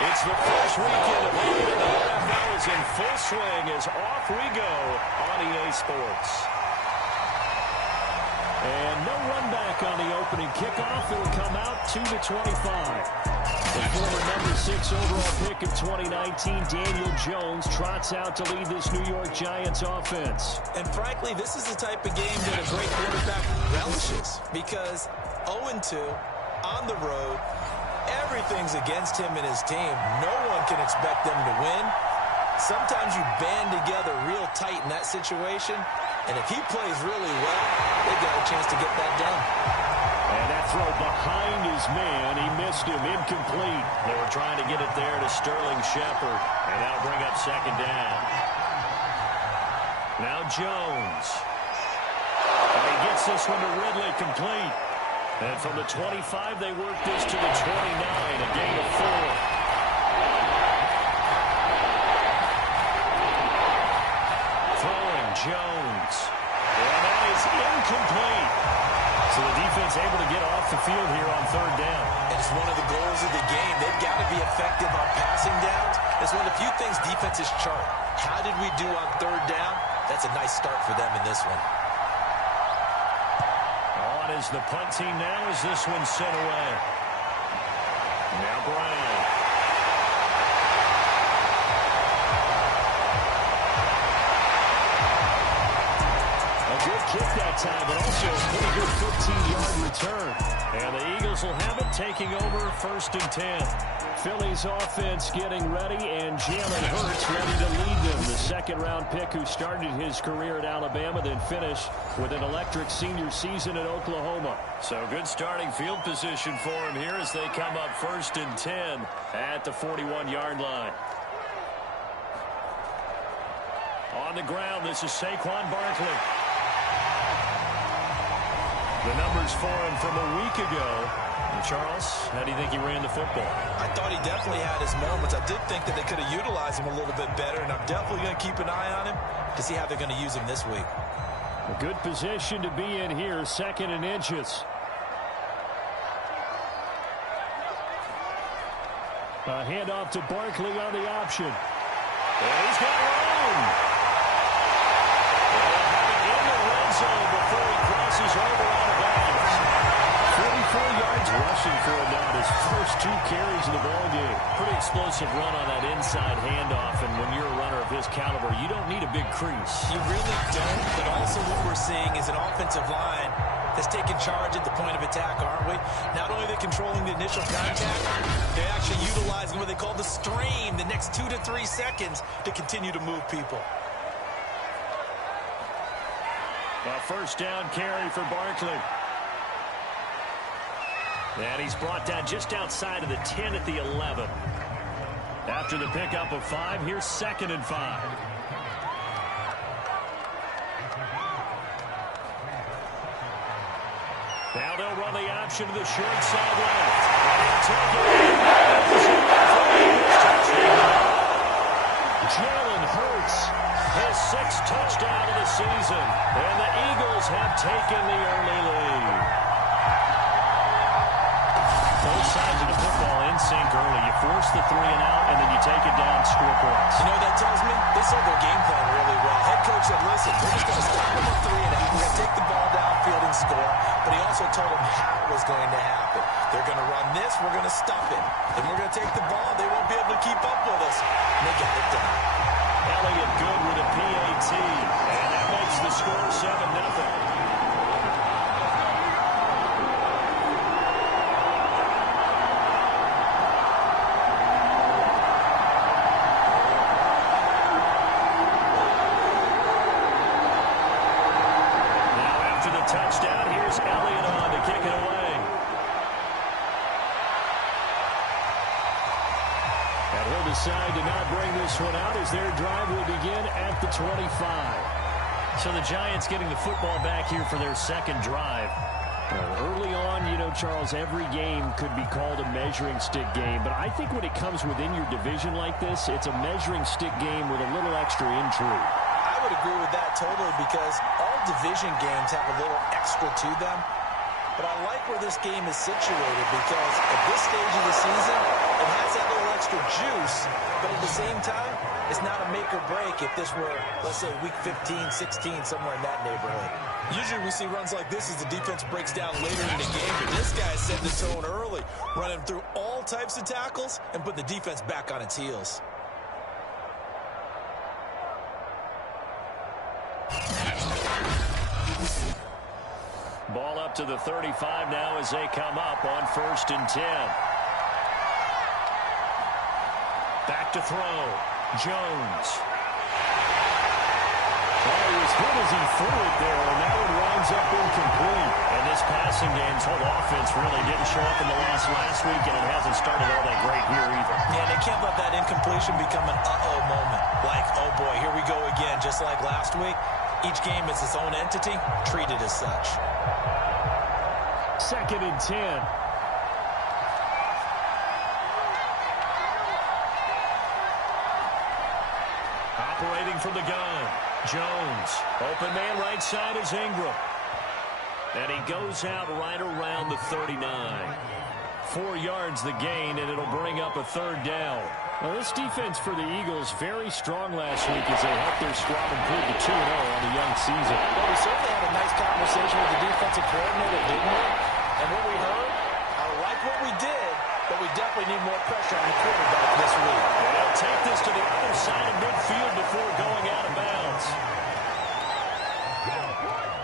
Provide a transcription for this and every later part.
It's the first weekend of the NFL is in full swing as off we go on EA Sports. And no run back on the opening kickoff. It'll come out to the 25. The former number 6 overall pick of 2019, Daniel Jones, trots out to lead this New York Giants offense. And frankly, this is the type of game that a great quarterback relishes because 0-2 on the road, everything's against him and his team. No one can expect them to win. Sometimes you band together real tight in that situation, and if he plays really well, they got a chance to get that done. And that throw behind his man, he missed him, incomplete. They were trying to get it there to Sterling Shepard, and that'll bring up second down. Now Jones. And he gets this one to Ridley, complete. And from the 25, they work this to the 29, a gain of 4. Jones. And that is incomplete. So the defense able to get off the field here on third down. And it's one of the goals of the game. They've got to be effective on passing downs. It's one of the few things defenses chart. How did we do on third down? That's a nice start for them in this one. On is the punt team now as this one sent away. Now Brown. Kick that time, but also a pretty good 15-yard return. And the Eagles will have it, taking over 1st and 10. Philly's offense getting ready, and Jalen Hurts ready to lead them. The second-round pick who started his career at Alabama, then finished with an electric senior season at Oklahoma. So good starting field position for him here as they come up 1st and 10 at the 41-yard line. On the ground, this is Saquon Barkley. The numbers for him from a week ago. And Charles, how do you think he ran the football? I thought he definitely had his moments. I did think that they could have utilized him a little bit better, and I'm definitely going to keep an eye on him to see how they're going to use him this week. A good position to be in here, 2nd and inches. A handoff to Barkley on the option. And he's got room. In the red zone before he crosses over out of bounds. 44 yards rushing for him now, his first 2 carries of the ballgame. Pretty explosive run on that inside handoff, and when you're a runner of his caliber, you don't need a big crease. You really don't, but also what we're seeing is an offensive line that's taking charge at the point of attack, aren't we? Not only are they controlling the initial contact, they're actually utilizing what they call the stream, the next 2 to 3 seconds to continue to move people. A first down carry for Barkley. And he's brought down just outside of the 10 at the 11. After the pickup of 5, here's 2nd and 5. Now they'll run the option to the short side left. Jalen Hurts, his 6th touchdown of the season. And the Eagles have taken the early lead. Both sides of the football in sync early. You force the 3 and out, and then you take it down, score points. You know what that tells me? They saw their game plan really well. Head coach said, listen, we're just going to stop them at 3 and out. We're going to take the ball downfield and score. But he also told them how it was going to happen. They're going to run this. We're going to stop it. Then we're going to take the ball. They won't be able to keep up with us. And they got it done. Elliott good with a PAT. And that makes the score 7-0. Touchdown. Here's Elliott on to kick it away. And he'll decide to not bring this one out as their drive will begin at the 25. So the Giants getting the football back here for their 2nd drive. Early on, you know, Charles, every game could be called a measuring stick game. But I think when it comes within your division like this, it's a measuring stick game with a little extra intrigue. I would agree with that totally because all division games have a little extra to them. But I like where this game is situated because at this stage of the season, it has that little extra extra juice, but at the same time, it's not a make or break if this were, let's say, week 15, 16, somewhere in that neighborhood. Usually we see runs like this as the defense breaks down later in the game, but this guy set the tone early, running through all types of tackles and put the defense back on its heels. Ball up to the 35 now as they come up on 1st and 10. Back to throw. Jones. Well, he was hit as he threw it there, and that one winds up incomplete. And this passing game's whole offense really didn't show up in the loss last week, and it hasn't started all that great here either. Yeah, they can't let that incompletion become an uh-oh moment. Like, oh boy, here we go again, just like last week. Each game is its own entity, treated as such. 2nd and 10. Operating from the gun. Jones. Open man right side is Ingram. And he goes out right around the 39. 4 yards the gain, and it'll bring up a 3rd down. Well, this defense for the Eagles very strong last week as they helped their squad improve to 2-0 on the young season. Well, we certainly had a nice conversation with the defensive coordinator, didn't we? And what we heard, I like what we did, but we definitely need more pressure on the quarterback this week. And they'll take this to the other side of midfield before going out of bounds.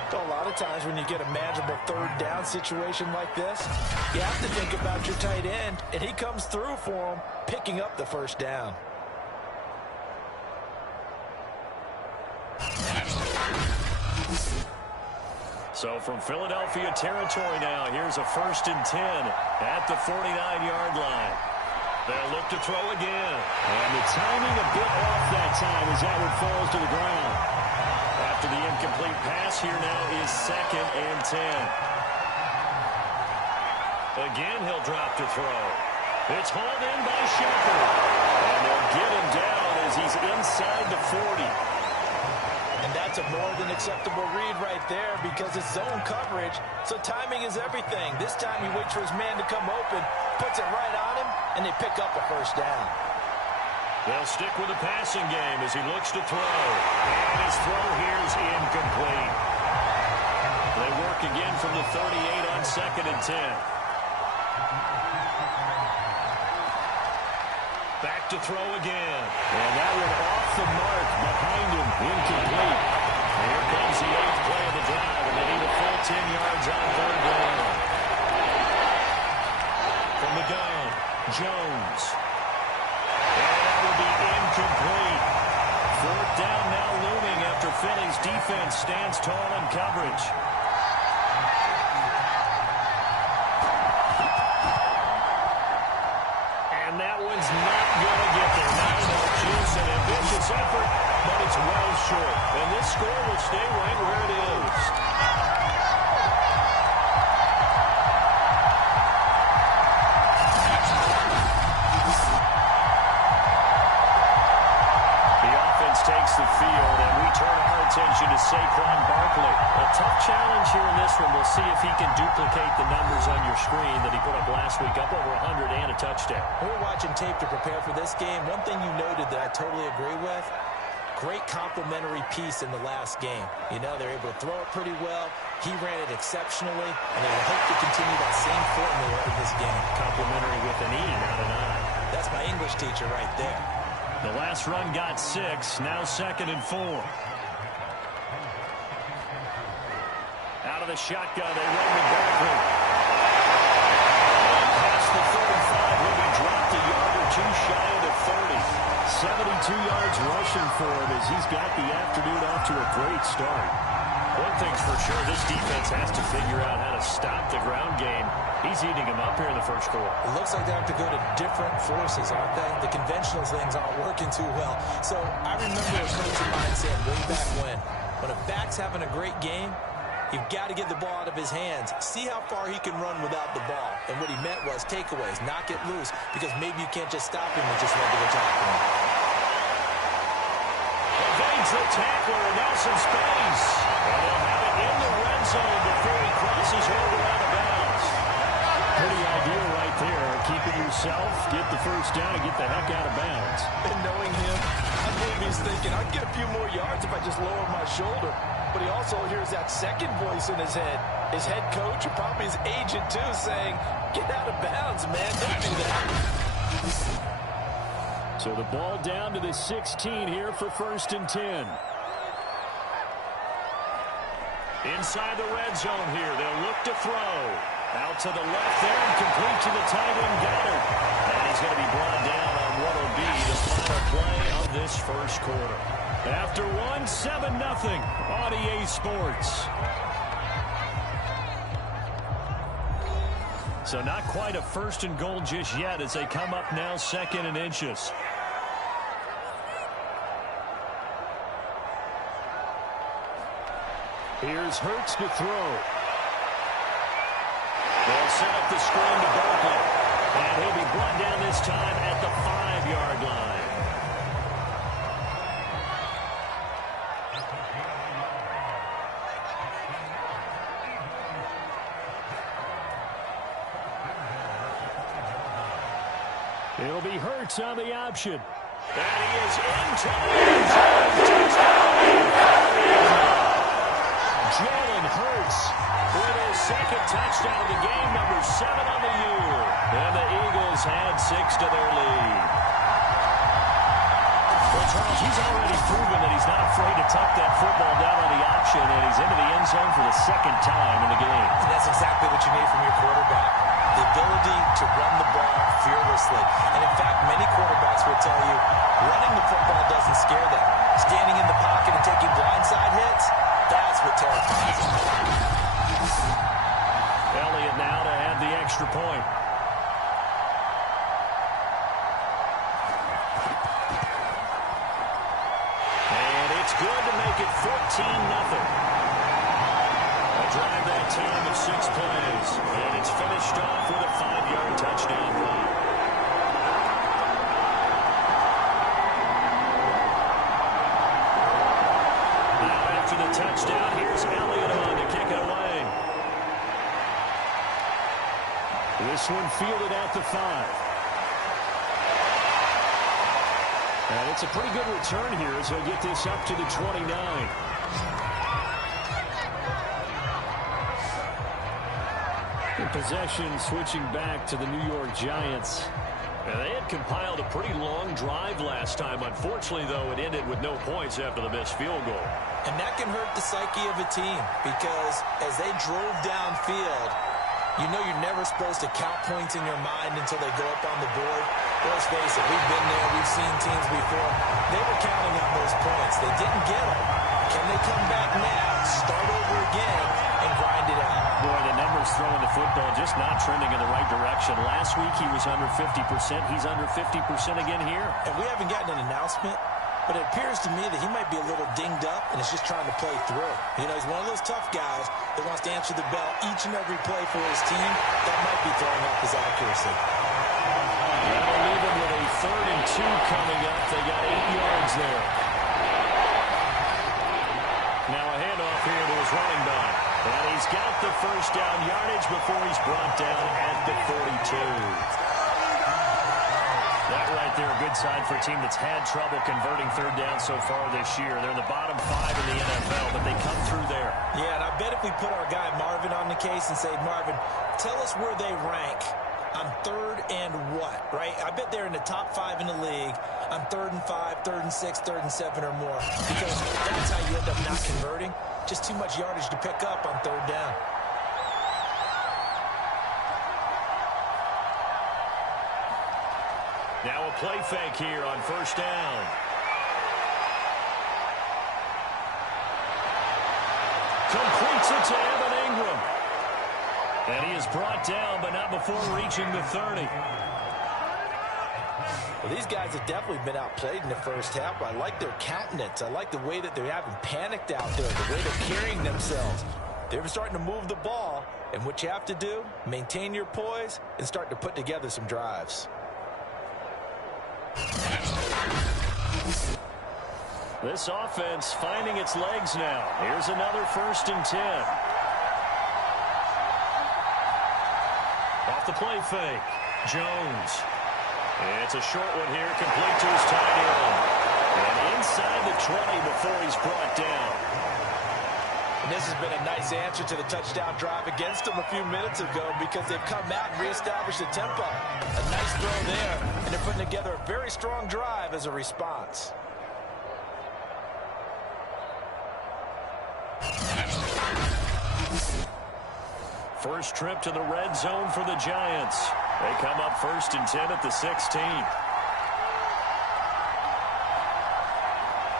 So a lot of times when you get a manageable 3rd down situation like this, you have to think about your tight end, and he comes through for him, picking up the 1st down. So from Philadelphia territory now, here's a 1st and 10 at the 49-yard line. They'll look to throw again. And the timing a bit off that time as that one falls to the ground. After the incomplete pass, here now is 2nd and 10. Again, he'll drop to throw. It's hauled in by Shepard. And they'll get him down as he's inside the 40. And that's a more than acceptable read right there because it's zone coverage, so timing is everything. This time he waits for his man to come open, puts it right on him, and they pick up a 1st down. They'll stick with the passing game as he looks to throw. And his throw here is incomplete. They work again from the 38 on 2nd and 10. Back to throw again. And that one off the mark behind him. Incomplete. And here comes the 8th play of the drive, and they need a full 10 yards on 3rd down. From the gun, Jones. And that will be incomplete. 4th down now looming after Philly's defense stands tall in coverage. And that one's not going to get there. Not enough juice, an ambitious effort, but it's well short. And this score will stay right where it is. The offense takes the field, and we turn our attention to Saquon Barkley. A tough challenge here in this one. We'll see if he can duplicate the numbers on your screen that he put up last week, up over 100 and a touchdown. We were watching tape to prepare for this game. One thing you noted that I totally agree with, great complementary piece in the last game. You know, they're able to throw it pretty well. He ran it exceptionally, and they will hope to continue that same formula in this game. Complimentary with an E, not an I. That's my English teacher right there. The last run got 6, now 2nd and 4. Out of the shotgun, they run with Barkley. And past the 35, he'll be dropped a yard or two shy of the 30. 72 yards rushing for him as he's got the afternoon off to a great start. One thing's for sure, this defense has to figure out how to stop the ground game. He's eating him up here in the 1st quarter. It looks like they have to go to different forces, aren't they? The conventional things aren't working too well. So I remember a coach of mine saying way back when a back's having a great game, you've got to get the ball out of his hands. See how far he can run without the ball. And what he meant was takeaways, knock it loose, because maybe you can't just stop him with just regular tackling. Evades the tackler, and now some space. And they'll have it in the red zone before he crosses over out of bounds. Pretty ideal right right there. Keep it yourself, get the first down, and get the heck out of bounds. And knowing him, I believe he's thinking, I'd get a few more yards if I just lower my shoulder. But he also hears that second voice in his head. His head coach, or probably his agent too, saying, get out of bounds, man. Don't do that. So the ball down to the 16 here for 1st and 10. Inside the red zone here. They'll look to throw. Out to the left there and complete to the tight end Goddard. And he's going to be brought down on what will be the final play of this first quarter. After 7-0 on EA Sports. So not quite a 1st and goal just yet as they come up now 2nd and inches. Here's Hurts to throw. They'll set up the screen to Barkley. And he'll be brought down this time at the 5-yard line. It'll be Hurts on the option. And he is into the end zone. Jalen Hurts with his 2nd touchdown of the game, number 7 on the year. And the Eagles had 6 to their lead. Well, Charles, he's already proven that he's not afraid to tuck that football down on the option, and he's into the end zone for the 2nd time in the game. And that's exactly what you need from your quarterback. The ability to run the ball fearlessly. And in fact, many quarterbacks will tell you running the football doesn't scare them. Standing in the pocket and taking blindside hits, that's what terrifies them. Elliott now to add the extra point. And it's good to make it 14-0. Drive that time of 6 plays. And it's finished off with a 5-yard touchdown run. Now after the touchdown, here's Elliott on to kick it away. This one fielded at the 5. And it's a pretty good return here as they'll get this up to the 29. Possession switching back to the New York Giants. And they had compiled a pretty long drive last time. Unfortunately, though, it ended with no points after the missed field goal. And that can hurt the psyche of a team because as they drove downfield, you know you're never supposed to count points in your mind until they go up on the board. Let's face it, we've been there, we've seen teams before. They were counting on those points. They didn't get them. Can they come back now, start over again, and grind it out? Boy, the numbers throwing the football just not trending in the right direction. Last week he was under 50%. He's under 50% again here. And we haven't gotten an announcement, but it appears to me that he might be a little dinged up and is just trying to play through. You know, he's one of those tough guys that wants to answer the bell each and every play for his team. That might be throwing off his accuracy. That'll leave him with a 3rd and 2 coming up. They got 8 yards there. Now a handoff here to his running back. And he's got the first down yardage before he's brought down at the 42. That right there, a good sign for a team that's had trouble converting 3rd down so far this year. They're in the bottom 5 in the NFL, but they come through there. Yeah, and I bet if we put our guy Marvin on the case and say, Marvin, tell us where they rank on 3rd and what, right? I bet they're in the top 5 in the league on 3rd and 5, 3rd and 6, 3rd and 7 or more. Because that's how you end up not converting. Just too much yardage to pick up on 3rd down. Now a play fake here on 1st down. Completes it to Evan Ingram. And he is brought down, but not before reaching the 30. Well, these guys have definitely been outplayed in the first half. I like their countenance. I like the way that they haven't panicked out there, the way they're carrying themselves. They're starting to move the ball, and what you have to do, maintain your poise and start to put together some drives. This offense finding its legs now. Here's another 1st and 10. Off the play fake. Jones. It's a short one here, complete to his tight end. And inside the 20 before he's brought down. And this has been a nice answer to the touchdown drive against them a few minutes ago because they've come out and reestablished the tempo. A nice throw there, and they're putting together a very strong drive as a response. First trip to the red zone for the Giants. They come up 1st and 10 at the 16.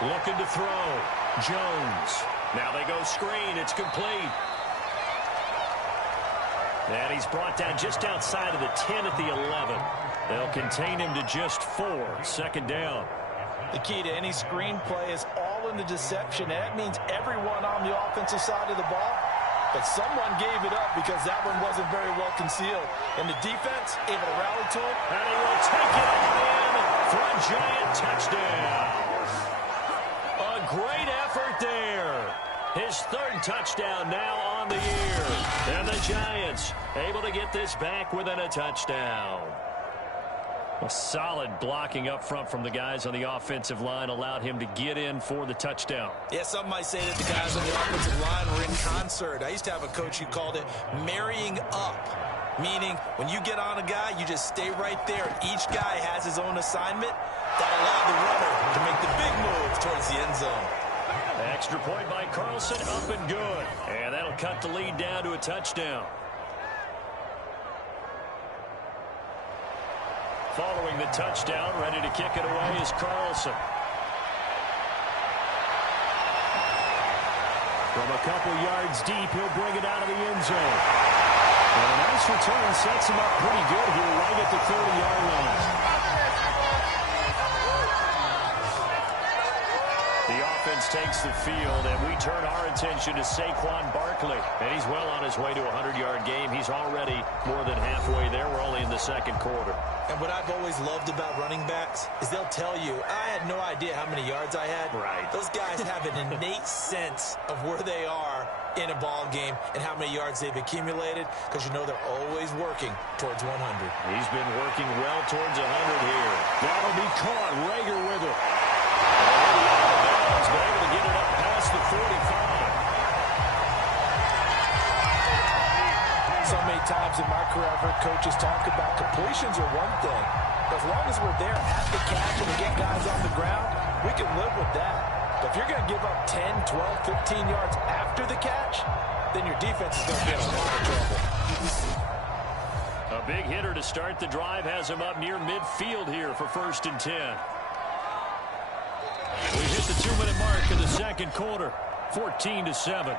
Looking to throw. Jones. Now they go screen. It's complete. And he's brought down just outside of the 10 at the 11. They'll contain him to just 4. 2nd down. The key to any screen play is all in the deception. And that means everyone on the offensive side of the ball. But someone gave it up because that one wasn't very well concealed. And the defense able to rally to it. And he will take it all in for a Giant touchdown. A great effort there. His 3rd touchdown now on the year. And the Giants able to get this back within a touchdown. A solid blocking up front from the guys on the offensive line allowed him to get in for the touchdown. Yeah, some might say that the guys on the offensive line were in concert. I used to have a coach who called it marrying up, meaning when you get on a guy, you just stay right there. Each guy has his own assignment that allowed the runner to make the big move towards the end zone. Extra point by Carlson, up and good. And that'll cut the lead down to a touchdown. Following the touchdown, ready to kick it away is Carlson. From a couple yards deep, he'll bring it out of the end zone. And a nice return sets him up pretty good here, right at the 30-yard line. The offense takes the field, and we turn our attention to Saquon Barkley. And he's well on his way to a 100-yard game. He's already more than halfway there. We're only in the 2nd quarter. And what I've always loved about running backs is they'll tell you, I had no idea how many yards I had. Right. Those guys have an innate sense of where they are in a ball game and how many yards they've accumulated because you know they're always working towards 100. He's been working well towards 100 here. That'll be caught. Rager with it. He's been able to get it up past the 45. So many times in my career I've heard coaches talk about completions are one thing. But as long as we're there at the catch and we get guys on the ground, we can live with that. But if you're going to give up 10, 12, 15 yards after the catch, then your defense is going to be in a lot of trouble. A big hitter to start the drive has him up near midfield here for 1st and 10. We hit the 2-minute mark in the 2nd quarter, 14-7.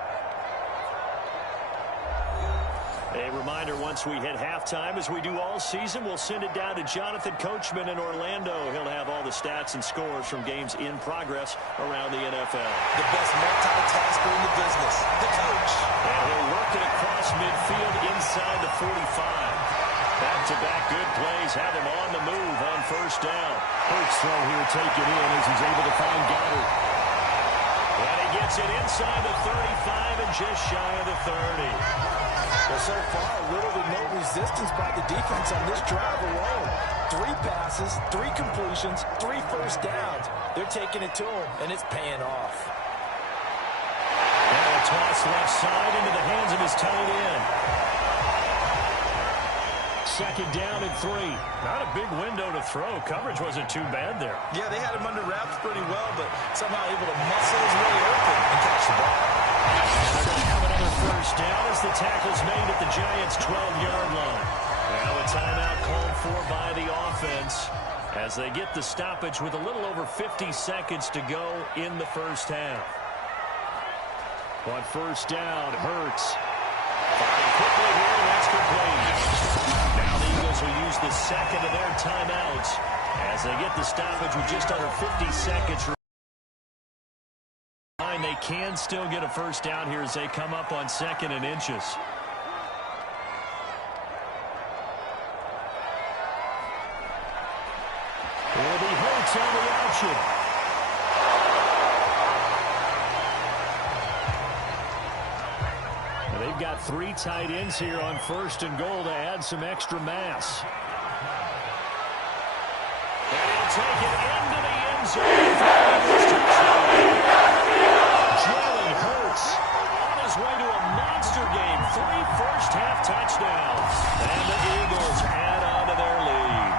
A reminder, once we hit halftime, as we do all season, we'll send it down to Jonathan Coachman in Orlando. He'll have all the stats and scores from games in progress around the NFL. The best multitasker in the business, the coach. And he'll work it across midfield inside the 45. Back-to-back good plays have him on the move on 1st down. Hurts throw here taken in as he's able to find Goddard. And he gets it inside the 35 and just shy of the 30. Well, so far, little to no resistance by the defense on this drive alone. 3 passes, 3 completions, 3 first downs. They're taking it to him, and it's paying off. And a toss left side into the hands of his tight end. 2nd down and 3. Not a big window to throw. Coverage wasn't too bad there. Yeah, they had him under wraps pretty well, but somehow able to muscle his way open and catch the ball. They're going to have another 1st down as the tackle's made at the Giants' 12-yard line. Now a timeout called for by the offense as they get the stoppage with a little over 50 seconds to go in the 1st half. On 1st down, Hurts. Firing quickly here, and that's complete. Now the Eagles will use the 2nd of their timeouts as they get the stoppage with just under 50 seconds. They can still get a 1st down here as they come up on 2nd and inches. It'll be Hurts on the option. And they've got 3 tight ends here on 1st and goal to add some extra mass. take it into the end zone for the Eagles touchdown. Jalen Hurts on his way to a monster game. 3 first-half touchdowns. And the Eagles add on to their lead.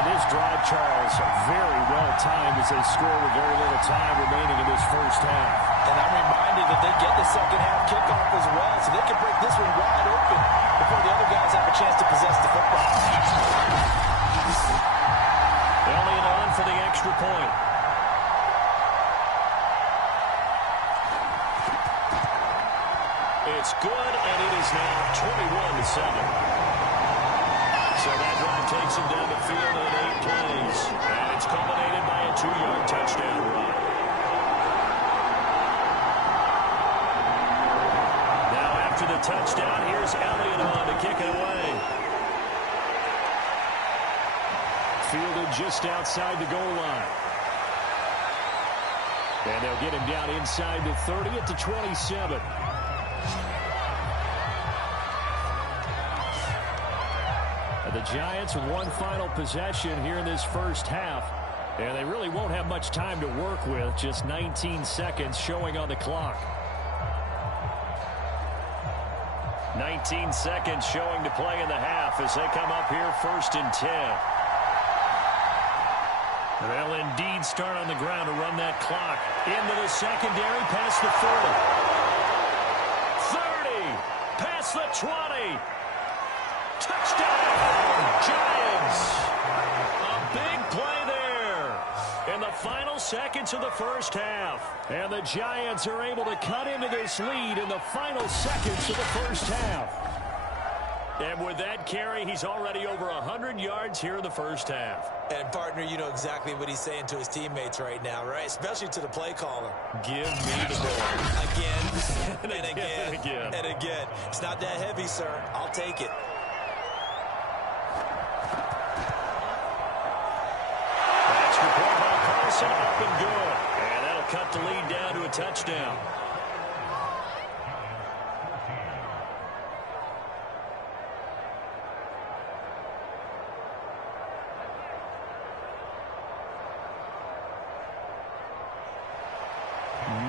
And this drive, Charles, very well timed as they score with very little time remaining in this first half. And I'm reminded that they get the second-half kickoff as well, so they can break this one wide open before the other guys have a chance to possess the football. Elliott on for the extra point. It's good, and it is now 21-7. So that drive takes him down the field in 8 plays. And it's culminated by a 2-yard touchdown run. Now after the touchdown, here's Elliott on to kick it away. Fielded just outside the goal line. And they'll get him down inside the 30 at the 27. The Giants with one final possession here in this first half. And they really won't have much time to work with. Just 19 seconds showing on the clock. 19 seconds showing to play in the half as they come up here 1st and 10. They'll indeed start on the ground to run that clock. Into the secondary, past the 40. 30, past the 20. Touchdown, Giants. A big play there in the final seconds of the first half. And the Giants are able to cut into this lead in the final seconds of the first half. And with that carry, he's already over 100 yards here in the first half. And, partner, you know exactly what he's saying to his teammates right now, right? Especially to the play caller. Give me the ball. Again, and again, and again. And again. It's not that heavy, sir. I'll take it. Up and good. And that'll cut the lead down to a touchdown.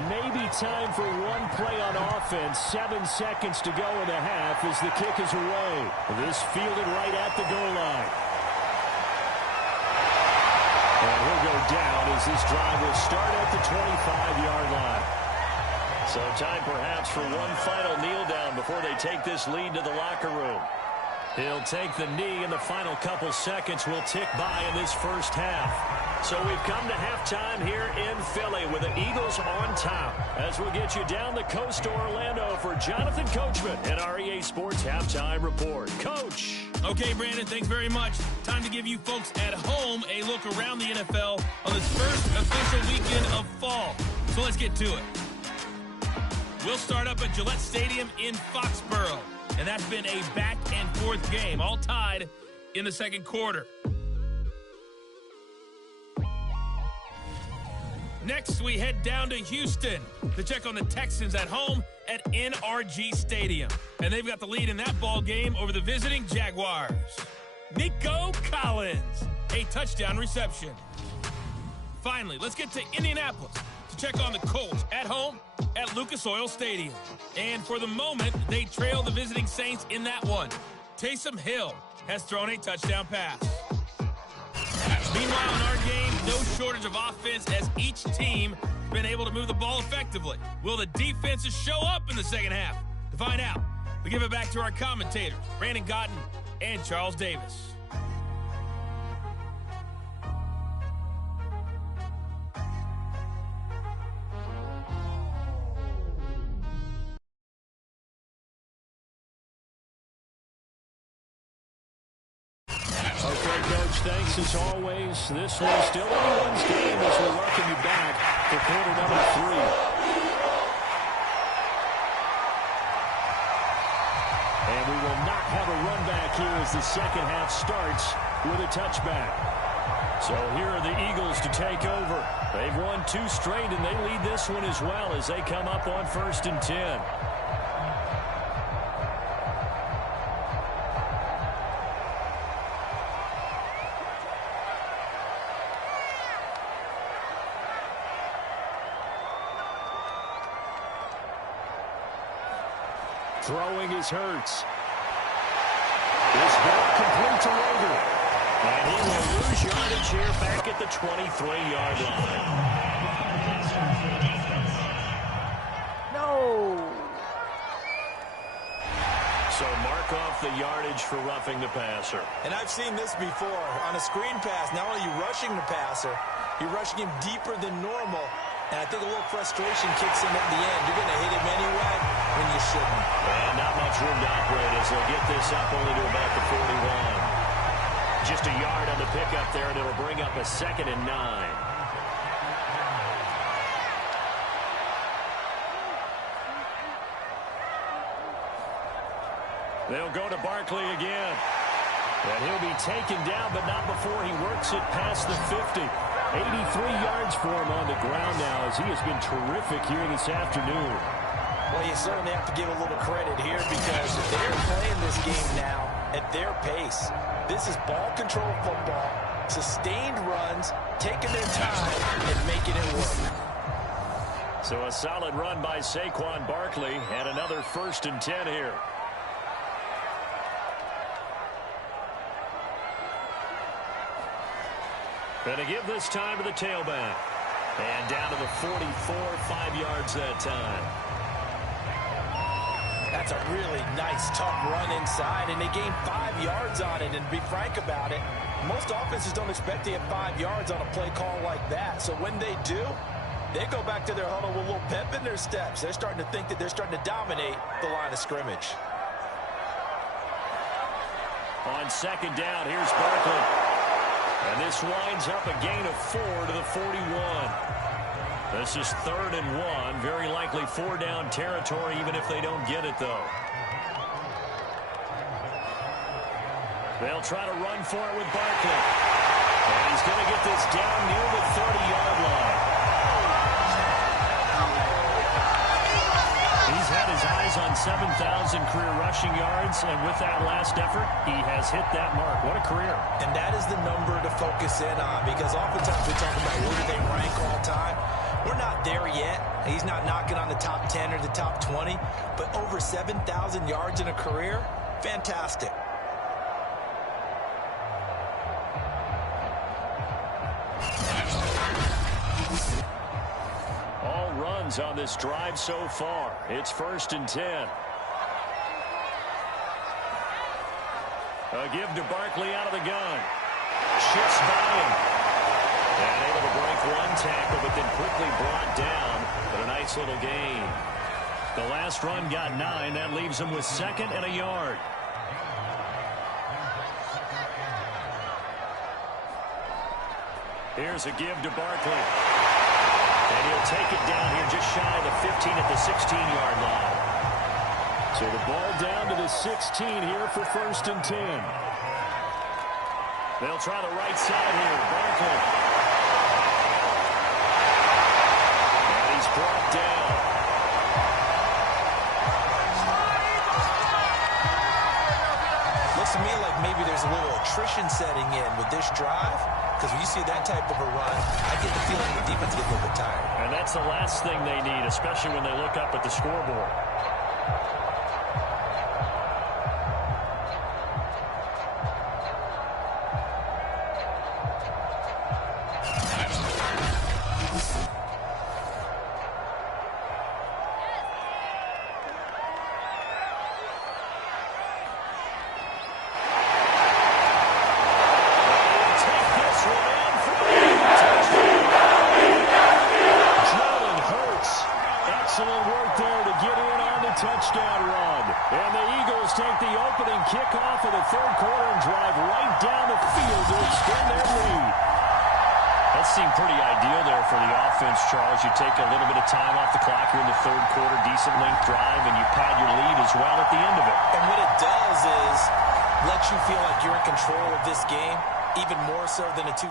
Maybe time for one play on offense. 7 seconds to go in the half as the kick is away. This fielded right at the goal line. And he'll go down as this drive will start at the 25-yard line. So time perhaps for one final kneel down before they take this lead to the locker room. He'll take the knee, and the final couple seconds will tick by in this first half. So we've come to halftime here in Philly with the Eagles on top. As we'll get you down the coast to Orlando for Jonathan Coachman and our EA Sports Halftime Report. Coach. Okay, Brandon, thanks very much. Time to give you folks at home a look around the NFL on this first official weekend of fall. So let's get to it. We'll start up at Gillette Stadium in Foxborough. And that's been a back-and-forth game, all tied in the second quarter. Next, we head down to Houston to check on the Texans at home at NRG Stadium. And they've got the lead in that ball game over the visiting Jaguars. Nico Collins, a touchdown reception. Finally, let's get to Indianapolis to check on the Colts at home at Lucas Oil Stadium. And for the moment, they trail the visiting Saints in that one. Taysom Hill has thrown a touchdown pass. Meanwhile, in our game, no shortage of offense as each team has been able to move the ball effectively. Will the defenses show up in the second half? To find out, we give it back to our commentators, Brandon Gotten and Charles Davis. Thanks as always. This one still anyone's game as we welcome you back for quarter number 3. And we will not have a run back here as the second half starts with a touchback. So here are the Eagles to take over. They've won 2 straight and they lead this one as well as they come up on 1st and 10. Throwing is Hurts. This ball complete to Rager. And he will lose yardage here back at the 23-yard line. No. So mark off the yardage for roughing the passer. And I've seen this before. On a screen pass, not only are you rushing the passer, you're rushing him deeper than normal. And I think a little frustration kicks in at the end. You're going to hit him anyway when you shouldn't. And not much room to operate as they'll get this up only to about the 41. Just a yard on the pickup there, and it'll bring up a 2nd and 9. They'll go to Barkley again. And he'll be taken down, but not before he works it past the 50. 83 yards for him on the ground now as he has been terrific here this afternoon. Well, you certainly have to give a little credit here because they're playing this game now at their pace. This is ball control football, sustained runs, taking their time and making it work. So a solid run by Saquon Barkley and another 1st and 10 here. Gonna give this time to the tailback. And down to the 44, 5 yards that time. That's a really nice, tough run inside, and they gained 5 yards on it. And to be frank about it, most offenses don't expect to get 5 yards on a play call like that. So when they do, they go back to their huddle with a little pep in their steps. They're starting to think that they're starting to dominate the line of scrimmage. On 2nd down, here's Barkley. And this winds up a gain of 4 to the 41. This is 3rd and 1. Very likely 4-down territory, even if they don't get it, though. They'll try to run for it with Barkley. And he's going to get this down near the 30-yard line. He's had his eyes on 7,000 career rushing yards, and with that last effort, he has hit that mark. What a career. And that is the number to focus in on, because oftentimes we talk about where do they rank all time. We're not there yet. He's not knocking on the top 10 or the top 20, but over 7,000 yards in a career, fantastic. All runs on this drive so far. It's 1st and 10. A give to Barkley out of the gun. Shifts by him. And able to break one tackle, but then quickly brought down. But a nice little gain. The last run got 9. That leaves him with 2nd and a yard. Here's a give to Barkley. And he'll take it down here just shy of the 15 at the 16-yard line. So the ball down to the 16 here for 1st and 10. They'll try the right side here. Barkley. And he's brought down. Looks to me like maybe there's a little attrition setting in with this drive. Because when you see that type of a run, I get the feeling the defense gets a little bit tired. And that's the last thing they need, especially when they look up at the scoreboard. Touchdown run. And the Eagles take the opening kickoff of the 3rd quarter and drive right down the field to extend their lead. That seemed pretty ideal there for the offense, Charles. You take a little bit of time off the clock here in the 3rd quarter, decent length drive, and you pad your lead as well at the end of it. And what it does is let you feel like you're in control of this game, even more so than a 2